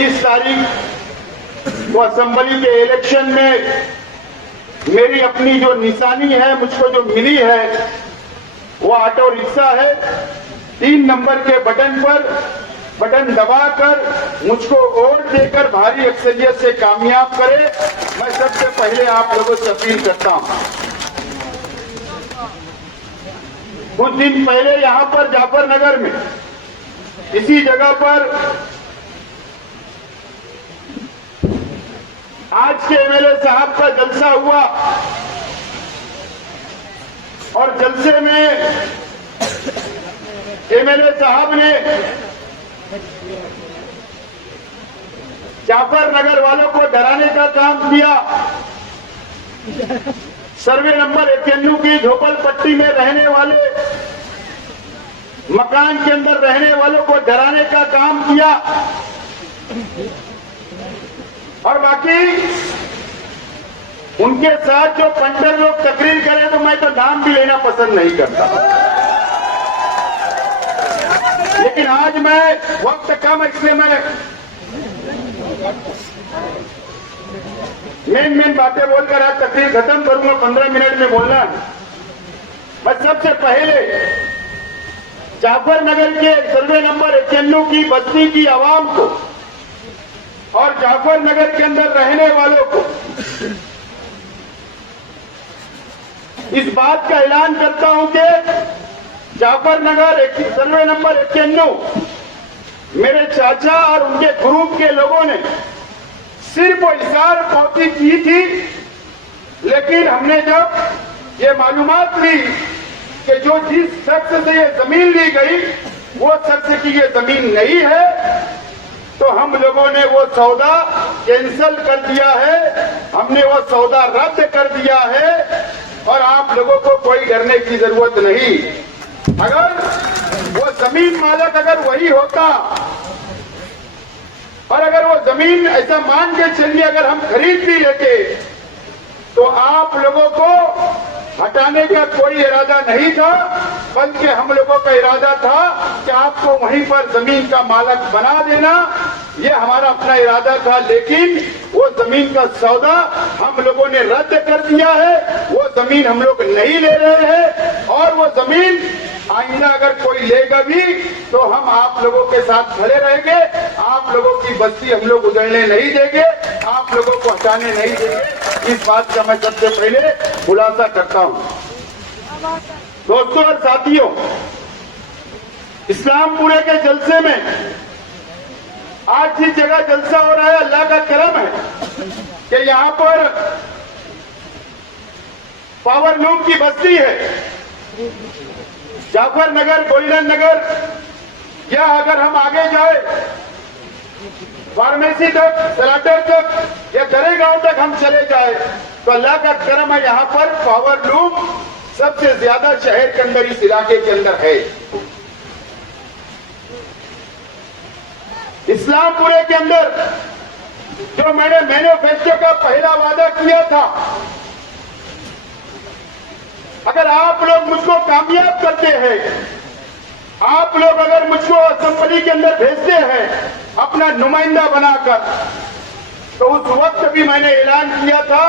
20 तारीख को असेंबली के इलेक्शन में मेरी अपनी जो निशानी है, मुझको जो मिली है, वो ऑटो रिक्शा है। 3 नंबर के बटन पर बटन दबाकर मुझको वोट देकर भारी अक्सरियत से कामयाब करे, मैं सबसे पहले आप लोगों से अपील करता हूं। कुछ दिन पहले यहां पर जाफरनगर में इसी जगह पर आज के एमएलए साहब का जलसा हुआ और जलसे में एमएलए साहब ने जाफरनगर वालों को डराने का काम किया। सर्वे नंबर 91 की झोपड़पट्टी में रहने वाले, मकान के अंदर रहने वालों को डराने का काम किया और बाकी उनके साथ जो पंडर लोग तकरीर करें तो मैं तो नाम भी लेना पसंद नहीं करता। लेकिन आज मैं वक्त कम, इसलिए मैं मेन बातें बोलकर आज तकरीर खत्म करूंगा। 15 मिनट में बोलना है। मैं सबसे पहले जाफरनगर के सर्वे नंबर 91 की बस्ती की आवाम को और जाफरनगर के अंदर रहने वालों को इस बात का ऐलान करता हूं कि जाफरनगर सर्वे नंबर 91 मेरे चाचा और उनके ग्रुप के लोगों ने सिर्फ इशार पहुंची की थी, लेकिन हमने जब ये मालूमात ली कि जो जिस शख्स से ये जमीन ली गई वो शख्स की ये जमीन नहीं है, तो हम लोगों ने वो सौदा कैंसिल कर दिया है, हमने वो सौदा रद्द कर दिया है और आप लोगों को कोई डरने की जरूरत नहीं। अगर वो जमीन मालक अगर वही होता और अगर वो जमीन ऐसा मान के चलिए अगर हम खरीद भी लेते तो आप लोगों को हटाने का कोई इरादा नहीं था, बल्कि हम लोगों का इरादा था कि आपको वहीं पर जमीन का मालक बना देना, ये हमारा अपना इरादा था। लेकिन वो जमीन का सौदा हम लोगों ने रद्द कर दिया है, वो जमीन हम लोग नहीं ले रहे हैं और वो जमीन आइंदा अगर कोई लेगा भी तो हम आप लोगों के साथ खड़े रहेंगे। आप लोगों की बस्ती हम लोग उजड़ने नहीं देंगे, आप लोगों को हटाने नहीं देंगे। इस बात का मैं सबसे पहले खुलासा करता हूं। दोस्तों और साथियों, इस्लामपुरे के जलसे में आज जिस जगह जलसा हो रहा है, अल्लाह का करम है कि यहां पर पावरलूम की बस्ती है। जाफरनगर, गोल्डन नगर या अगर हम आगे जाए फार्मेसी तक, सलाटर तक या दरेगांव तक हम चले जाए तो अल्लाह का करम है, यहां पर पावरलूम सबसे ज्यादा शहर के अंदर, इस इलाके के अंदर है। इस्लामपुरे के अंदर जो मैंने मैनिफेस्टो का पहला वादा किया था, अगर आप लोग मुझको कामयाब करते हैं, आप लोग अगर मुझको असेंबली के अंदर भेजते हैं अपना नुमाइंदा बनाकर, तो उस वक्त भी मैंने ऐलान किया था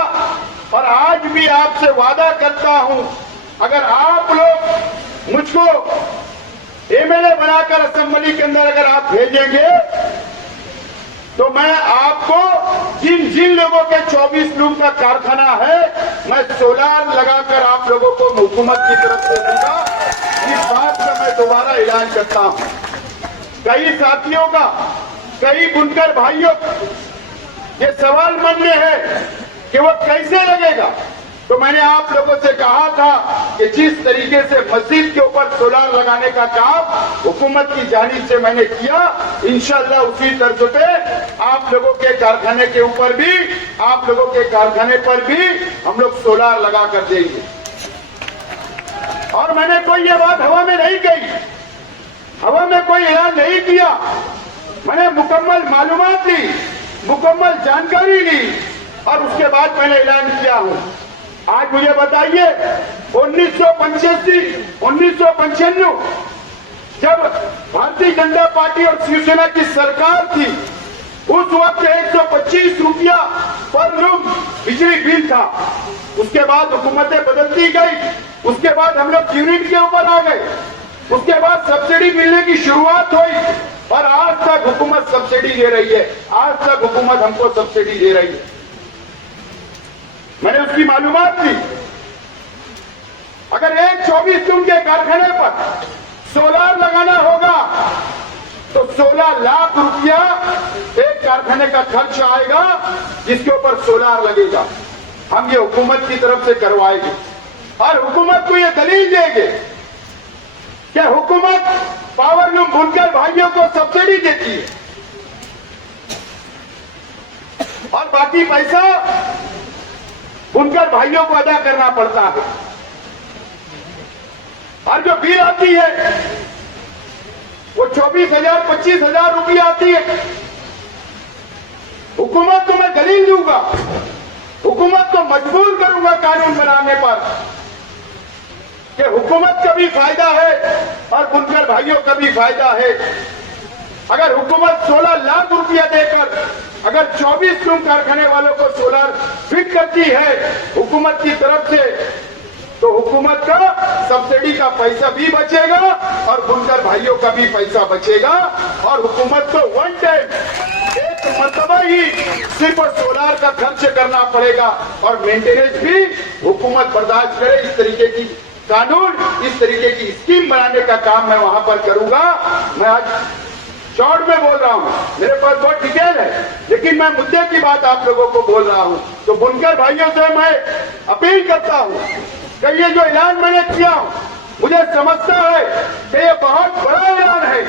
और आज भी आपसे वादा करता हूं, अगर आप लोग मुझको एमएलए बनाकर असेंबली के अंदर अगर आप भेजेंगे तो मैं आपको जिन जिन लोगों के 24 रूम का कारखाना है, मैं सोलार लगाकर आप लोगों को हुकूमत की तरफ से दूंगा। इस बात का मैं दोबारा ऐलान करता हूं। कई साथियों का, कई बुनकर भाइयों ये सवाल मन में है कि वो कैसे लगेगा, तो मैंने आप लोगों से कहा था कि जिस तरीके से मस्जिद के ऊपर सोलार लगाने का काम हुकूमत की जानिब से मैंने किया, इंशाअल्लाह उसी तर्ज पे आप लोगों के कारखाने के ऊपर भी, आप लोगों के कारखाने पर भी हम लोग सोलार लगा कर देंगे। और मैंने कोई ये बात हवा में नहीं कही, हवा में कोई ऐलान नहीं किया, मैंने मुकम्मल मालूमात ली, मुकम्मल जानकारी ली और उसके बाद मैंने ऐलान किया हूं। आज मुझे बताइए, 1995 जब भारतीय जनता पार्टी और शिवसेना की सरकार थी, उस वक्त 125 रुपया पर रूम बिजली बिल था। उसके बाद हुकूमतें बदलती गई, उसके बाद हम लोग यूनिट के ऊपर आ गए, उसके बाद सब्सिडी मिलने की शुरुआत हुई और आज तक हुकूमत सब्सिडी दे रही है। आज तक हुकूमत हमको सब्सिडी दे रही है। मैंने उसकी मालूमात ली। अगर एक 24 टन के कारखाने पर सोलार लगाना होगा तो 16 लाख रुपया एक कारखाने का खर्च आएगा जिसके ऊपर सोलार लगेगा। हम ये हुकूमत की तरफ से करवाएंगे और हुकूमत को ये दलील देंगे कि हुकूमत पावर लूम बुनकर भाइयों को सब्सिडी देती है और बाकी पैसा बुनकर भाइयों को अदा करना पड़ता है। और जो बिल आती है वो 24,000 25,000 रुपया आती है। हुकूमत को मैं दलील दूंगा, हुकूमत को मजबूर करूंगा कानून बनाने पर कि हुकूमत का भी फायदा है और बुनकर भाइयों का भी फायदा है। अगर हुकूमत 16 लाख रुपया देकर अगर 24 टन कारखाने वालों को सोलर फिट करती है हुकूमत की तरफ से, तो हुकूमत का सब्सिडी का पैसा भी बचेगा और बुनकर भाइयों का भी पैसा बचेगा और हुकूमत को वन टाइम एक मरतबा ही सिर्फ सोलार का खर्च करना पड़ेगा और मेंटेनेंस भी हुकूमत बर्दाश्त करे। इस तरीके की कानून, इस तरीके की स्कीम बनाने का काम मैं वहां पर करूंगा। मैं आज शॉर्ट में बोल रहा हूं, मेरे पास बहुत डिटेल है, लेकिन मैं मुद्दे की बात आप लोगों को बोल रहा हूं। तो बुनकर भाइयों से मैं अपील करता हूं कि ये जो ऐलान मैंने किया, मुझे समझता है कि ये बहुत बड़ा ऐलान है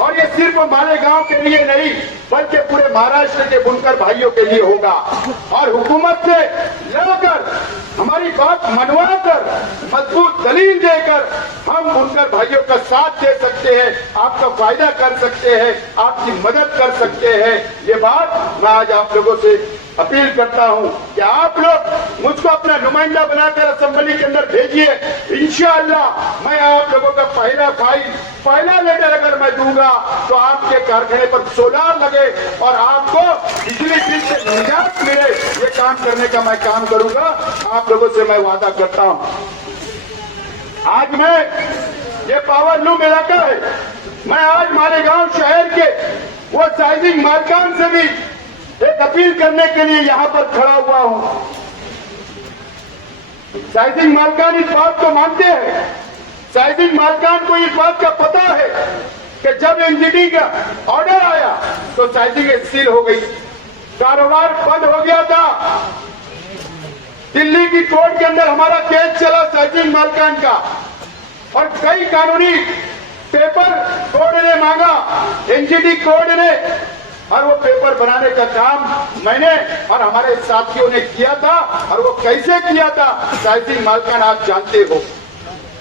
और ये सिर्फ मालेगांव के लिए नहीं बल्कि पूरे महाराष्ट्र के बुनकर भाइयों के लिए होगा। और हुकूमत से लड़कर हमारी बात मनवाकर मजबूत दलील देकर हम बुनकर भाइयों का साथ दे सकते हैं, आपका फायदा कर सकते हैं, आपकी मदद कर सकते हैं। ये बात मैं आज आप लोगों से अपील करता हूं कि आप लोग मुझको अपना नुमाइंदा बनाकर असेंबली के अंदर भेजिए। इंशाअल्लाह मैं आप लोगों का पहला लेटर अगर मैं दूंगा तो आपके कारखाने पर सोलार लगे और आपको बिजली बिल से निजात मिले। ये काम करने का मैं काम करूंगा, आप लोगों से मैं वादा करता हूं। आज मैं ये पावर लूम इलाका है, मैं आज मालेगांव शहर के वो साइजिंग मार्कान से भी एक अपील करने के लिए यहां पर खड़ा हुआ हूं। साइजिंग मालकान इस बात को मानते हैं, साइजिंग मालकान को इस बात का पता है कि जब एनजीटी का ऑर्डर आया तो साइजिंग सील हो गई, कारोबार बंद हो गया था। दिल्ली की कोर्ट के अंदर हमारा केस चला साइजिंग मालकान का और कई कानूनी पेपर कोर्ट ने मांगा, एनजीटी कोर्ट ने, और वो पेपर बनाने का काम मैंने और हमारे साथियों ने किया था। और वो कैसे किया था साइजिंग मालकान आप जानते हो।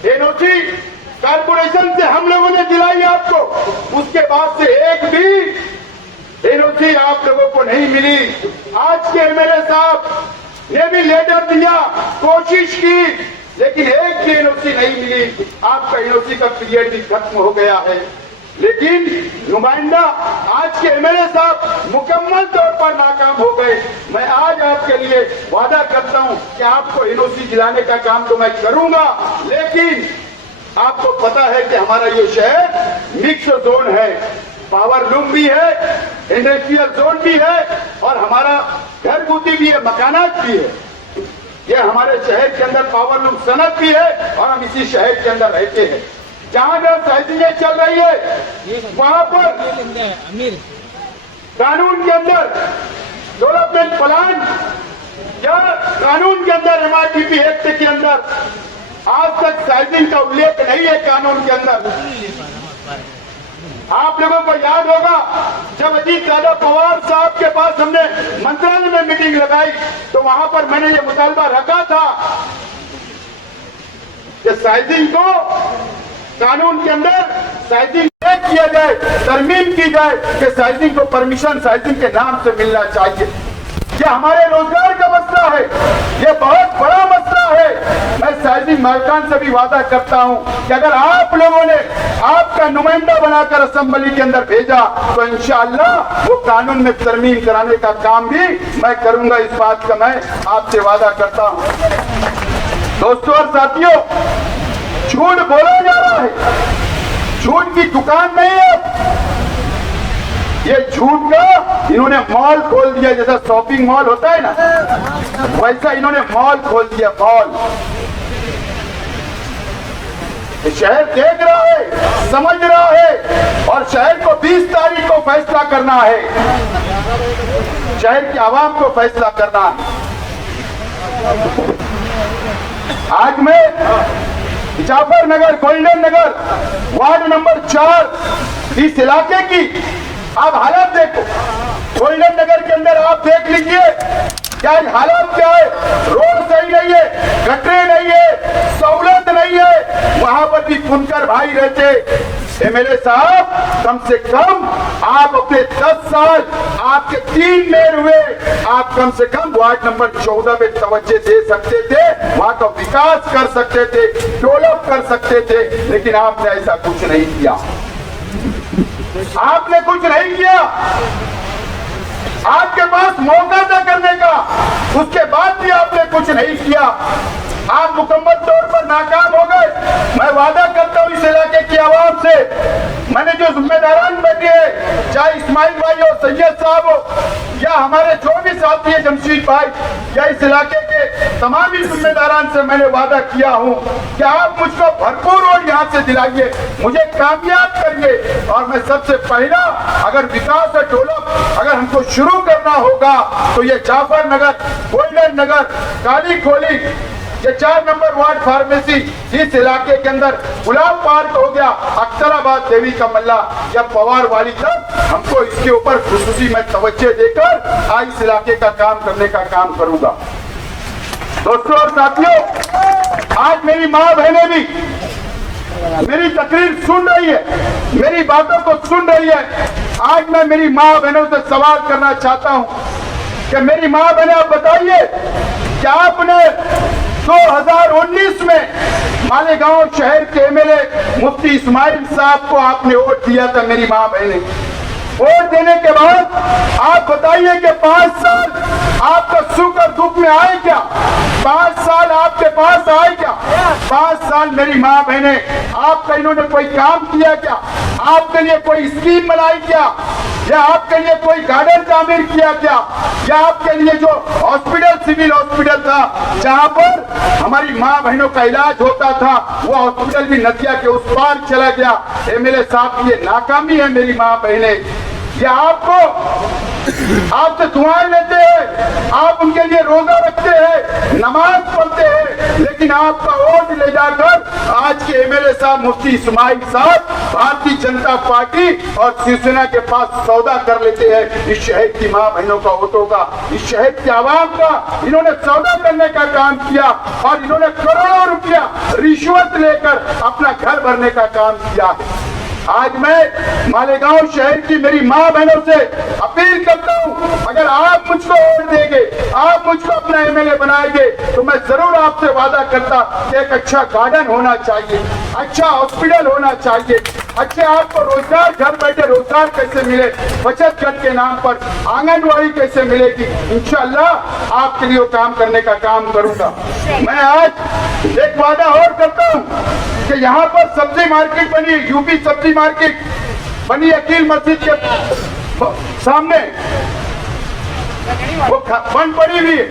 एनओसी कारपोरेशन से हम लोगों ने दिलाई आपको, उसके बाद से एक भी एनओसी आप लोगों को नहीं मिली। आज के एमएलए साहब ने भी लेटर दिया, कोशिश की, लेकिन एक भी एनओसी नहीं मिली। आपका एनओसी का पीरियड भी खत्म हो गया है। लेकिन नुमाइंदा आज के एमएलए साहब मुकम्मल तौर पर नाकाम हो गए। मैं आज आपके लिए वादा करता हूं कि आपको एनओसी दिलाने का काम तो मैं करूंगा, लेकिन आपको पता है कि हमारा ये शहर मिक्स जोन है, पावर लूम भी है, इंडस्ट्रियल जोन भी है और हमारा घर गुती भी है, मकानात भी है। ये हमारे शहर के अंदर पावर लूम सनत भी है और हम इसी शहर के अंदर रहते हैं। जहां जहां साइजिंगें चल रही है वहां पर कानून के अंदर डेवलपमेंट प्लान या कानून के अंदर एमआरटीपी एक्ट के अंदर आज तक साइजिंग का उल्लेख नहीं है कानून के अंदर। आप लोगों को याद होगा जब अजीत दादा पवार साहब के पास हमने मंत्रालय में मीटिंग लगाई तो वहां पर मैंने ये मुतालबा रखा था कि साइजिंग को कानून के अंदर साइजिंग किया जाए, तरमीम की जाए कि साइजिंग को परमिशन साइजिंग के नाम से मिलना चाहिए। ये हमारे रोजगार का मसला है, ये बहुत बड़ा मसला है। मैं साइजी मालकान से भी वादा करता हूं कि अगर आप लोगों ने आपका नुमाइंदा बनाकर असेंबली के अंदर भेजा तो इंशाअल्लाह वो कानून में तरमीम कराने का काम भी मैं करूंगा। इस बात का मैं आपसे वादा करता हूं। दोस्तों और साथियों, झूठ बोला जा रहा है, झूठ की दुकान नहीं है। ये झूठ का इन्होंने मॉल खोल दिया, जैसा शॉपिंग मॉल होता है ना, वैसा इन्होंने मॉल खोल दिया, मॉल। शहर देख रहा है, समझ रहा है, और शहर को 20 तारीख को फैसला करना है, शहर की आवाम को फैसला करना है। आज मैं जाफर नगर, गोल्डन नगर, वार्ड नंबर 4 इस इलाके की आप हालात देखो। गोल्डन नगर के अंदर आप देख लीजिए क्या हालात क्या है। रोड सही नहीं है, गटरे नहीं है, सहूलत नहीं है, वहां पर भी बुनकर भाई रहते। एमएलए साहब, कम से कम आप अपने 10 साल, आपके 3 मेयर हुए, आप कम से कम वार्ड नंबर 14 में तवज्जो दे सकते थे, वहां का विकास कर सकते थे, डेवलप कर सकते थे, लेकिन आपने ऐसा कुछ नहीं किया। आपने कुछ नहीं किया। आपके पास मौका था करने का, उसके बाद भी आपने कुछ नहीं किया। आप मुकम्मल तौर पर नाकाम हो गए। मैं वादा करता हूं इस इलाके की आवाम से, मैंने जो जिम्मेदारान बैठे हैं, चाहे इस्माइल भाई हो, सैयद साहब हो, या हमारे जो भी साथी है, जमशीद भाई, या इस इलाके के तमाम ही जिम्मेदारान से मैंने वादा किया हूं कि आप मुझको भरपूर वोट यहाँ से दिलाइए, मुझे कामयाब करिए। और मैं सबसे पहला, अगर विकास और डेवलप अगर हमको शुरू करना होगा तो ये जाफर नगर, गोल्डन नगर, काली खोली, ये 4 नंबर वार्ड फार्मेसी, इस इलाके के अंदर गुलाब पार्क हो गया, अख्तराबाद, देवी का मल्ला या पवार वाली तक, हमको इसके ऊपर खुसूसी में तवज्जो देकर आज इस इलाके का काम करने का काम करूंगा। दोस्तों और साथियों, आज मेरी माँ बहनें भी मेरी तकरीर सुन रही है, मेरी बातों को सुन रही है। आज मैं मेरी माँ बहनों से सवाल करना चाहता हूँ कि मेरी माँ बहनें, आप बताइए कि आपने 2019 में मालेगांव शहर के एमएलए मुफ्ती इस्माइल साहब को आपने वोट दिया था। मेरी माँ बहनें, वोट देने के बाद आप बताइए कि 5 साल आपका सुख और दुख में आए क्या? 5 साल आपके पास आए क्या? 5 साल मेरी माँ बहनें, आपका इन्होंने कोई काम किया क्या? आपके लिए कोई स्कीम बनाई क्या? या आपके लिए कोई गार्डन तामीर किया क्या? या आपके लिए जो हॉस्पिटल, सिविल हॉस्पिटल था जहां पर हमारी माँ बहनों का इलाज होता था, वो हॉस्पिटल भी नदिया के उस पार चला गया। एमएलए साहब, ये नाकामी है मेरी माँ बहनें। या आपसे दुआएं लेते हैं, आप उनके लिए रोजा रखते हैं, नमाज पढ़ते हैं, लेकिन आपका वोट ले जाकर आज के एमएलए साहब मुफ्ती इस्माइल साहब भारतीय जनता पार्टी और शिवसेना के पास सौदा कर लेते हैं। इस शहर की माँ बहनों का वोटों का, इस शहर के आवाम का इन्होंने सौदा करने का काम किया और इन्होंने करोड़ों रुपया रिश्वत लेकर अपना घर भरने का काम किया है। आज मैं मालेगांव शहर की मेरी माँ बहनों से अपील करता हूँ, अगर आप मुझको वोट देंगे, आप मुझको अपना एमएलए बनाएंगे, तो मैं जरूर आपसे वादा करता कि एक अच्छा गार्डन होना चाहिए, अच्छा हॉस्पिटल होना चाहिए, अच्छे आपको रोजगार, घर बैठे रोजगार कैसे मिले, बचत घर के नाम पर आंगनबाड़ी कैसे मिलेगी, इंशाअल्लाह आपके लिए काम करने का काम करूंगा। मैं आज एक वादा और करता हूँ कि यहाँ पर सब्जी मार्केट बनी, यूपी सब्जी मार्केट बनी अकील मस्जिद के सामने, वो बंद पड़ी हुई है,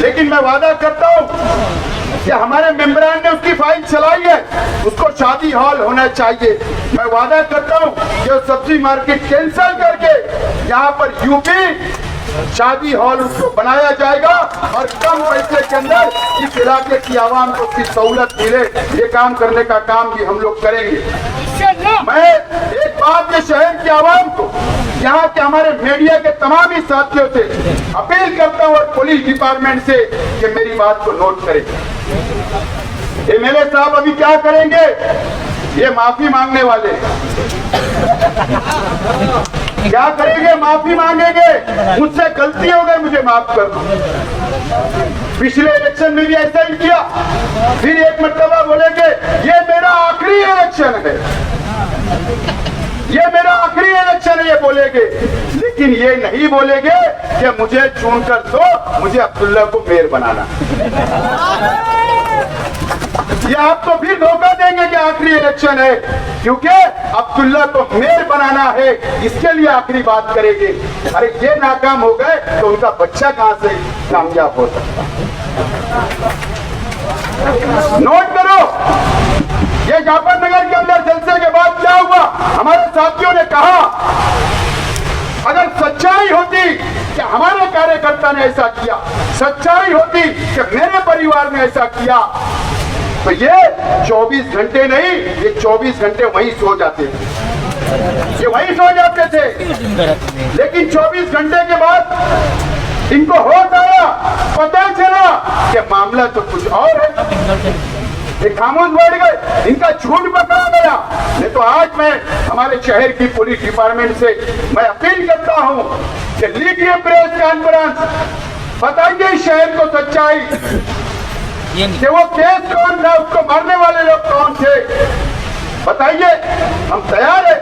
लेकिन मैं वादा करता हूँ कि हमारे मेंबरान ने उसकी फाइल चलाई है, उसको शादी हॉल होना चाहिए। मैं वादा करता हूँ कि सब्जी मार्केट कैंसिल करके यहाँ पर यूपी शादी हॉल उसको बनाया जाएगा और कम पैसे के अंदर इस इलाके की आवाम को उसकी सहूलत मिले, ये काम करने का काम भी हम लोग करेंगे। मैं एक बात के शहर की आवाम को, यहाँ के हमारे मीडिया के तमाम ही साथियों से अपील करता हूँ और पुलिस डिपार्टमेंट से कि मेरी बात को नोट करें। एमएलए साहब अभी क्या करेंगे? ये माफी मांगने वाले क्या करेंगे? माफी मांगेंगे, मुझसे गलती हो गई, मुझे माफ कर दो। पिछले इलेक्शन में भी ऐसा ही किया। फिर एक मर्तबा बोलेंगे ये मेरा आखिरी इलेक्शन है, ये मेरा आखिरी इलेक्शन है, ये बोलेंगे। लेकिन ये नहीं बोलेंगे कि मुझे चुनकर दो, मुझे अब्दुल्ला को मेयर बनाना। ये आपको फिर धोखा देंगे कि आखिरी इलेक्शन है, क्योंकि अब्दुल्ला को मेयर बनाना है, इसके लिए आखिरी बात करेंगे। अरे ये नाकाम हो गए तो उनका बच्चा कहां से कामयाब हो सकता? नोट करो, ये जाफरनगर के अंदर जलसे के बाद क्या हुआ? हमारे साथियों ने कहा अगर सच्चाई होती कि हमारे कार्यकर्ता ने ऐसा किया, सच्चाई होती कि मेरे परिवार ने ऐसा किया, तो ये 24 घंटे नहीं, ये 24 घंटे वहीं सो जाते थे, ये वहीं सो जाते थे। लेकिन 24 घंटे के बाद इनको होश आया, पता चला कि मामला तो कुछ और है। ये खामोश बैठ गए, इनका झूठ पकड़ा गया। नहीं तो आज मैं हमारे शहर की पुलिस डिपार्टमेंट से मैं अपील करता हूं कि लीजिए प्रेस कॉन्फ्रेंस, बताइए शहर को सच्चाई कि वो केस कौन था, उसको मारने वाले लोग कौन थे, बताइए। हम तैयार है,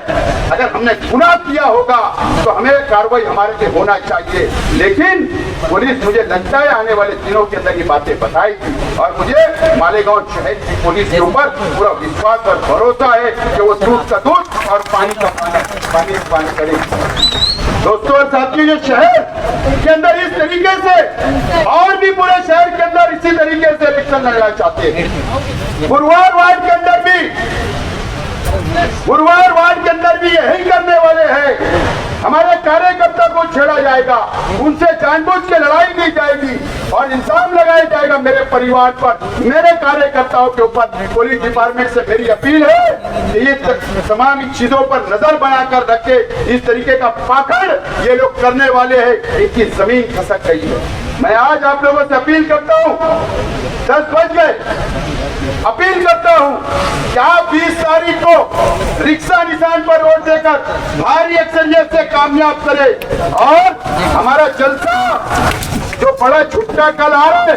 अगर हमने गुनाह किया होगा तो हमें कार्रवाई हमारे पे होना चाहिए। लेकिन पुलिस, मुझे लगता है आने वाले दिनों के अंदर ये बातें बताएगी और मुझे मालेगांव शहर की पुलिस के ऊपर पूरा विश्वास और भरोसा है कि वो दूध का दूध और पानी का पानी करेगी। दोस्तों और साथियों, ये शहर के अंदर इस तरीके से और भी पूरे शहर के अंदर इसी तरीके से इलेक्शन लड़ना चाहते हैं। गुरुवार वार्ड के अंदर भी यही करने वाले हैं। हमारे कार्यकर्ता को छेड़ा जाएगा, उनसे जानबूझ के लड़ाई की जाएगी और इल्जाम लगाया जाएगा मेरे परिवार पर, मेरे कार्यकर्ताओं के ऊपर। पुलिस डिपार्टमेंट से मेरी अपील है कि ये तमाम चीजों पर नजर बनाकर रखे। इस तरीके का पाखंड ये लोग करने वाले हैं, इनकी जमीन खसक गई है। मैं आज आप लोगों से अपील करता हूं, 10 बज गए, अपील करता हूं कि आप 20 तारीख को रिक्शा निशान पर वोट देकर भारी अक्सरियत से कामयाब करें और हमारा जलसा जो बड़ा छुट्टा कल आ रहा है,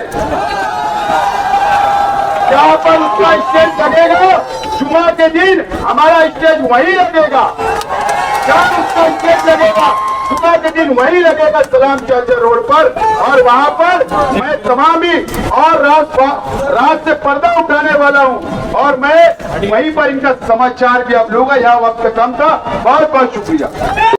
क्या पर उसका स्टेज लगेगा? जुमा के दिन हमारा स्टेज वहीं लगेगा, क्या उसका स्टेज लगेगा? जुमा के दिन वहीं लगेगा सलाम चाचा रोड पर, और वहां पर मैं तमामी और रात से पर्दा उठाने वाला हूं और मैं वहीं पर इनका समाचार भी आप लोग, यहाँ वक्त कम था। बहुत बहुत शुक्रिया।